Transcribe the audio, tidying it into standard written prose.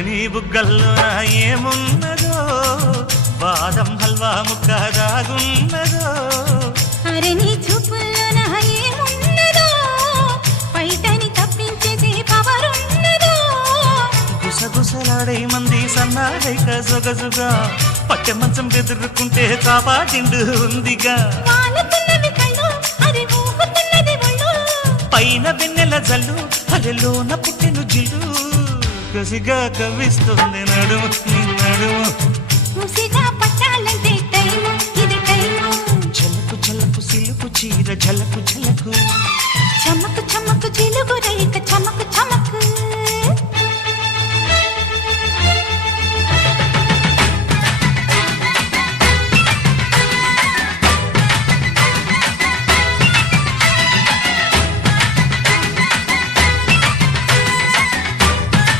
నీ బుగ్గల్లో ఏమున్నదో బాదం హల్వా ముక్క దాగున్నదో అరే నీ చూపుల్లో ఏమున్నదో పైటని తప్పించేది పవరున్నదో గుసగుసలాడే మంది సన్నాడైక సొగసుగా పట్టె మంచం బెదురుకుంటే కాపాటిండు ఉందిగా పైన వెన్నెల జల్లు అలెలోన పుట్టెను జిల్లు కసిగా కవిస్తుంది నడుము నీ నడుము ముసిగా పట్టాలంటే టైము ఇది టైము జలకు జలకు సిలుకు చీర జలకు జలకు చమకు చమకు చిలుగు రేఖ చమకు చమకు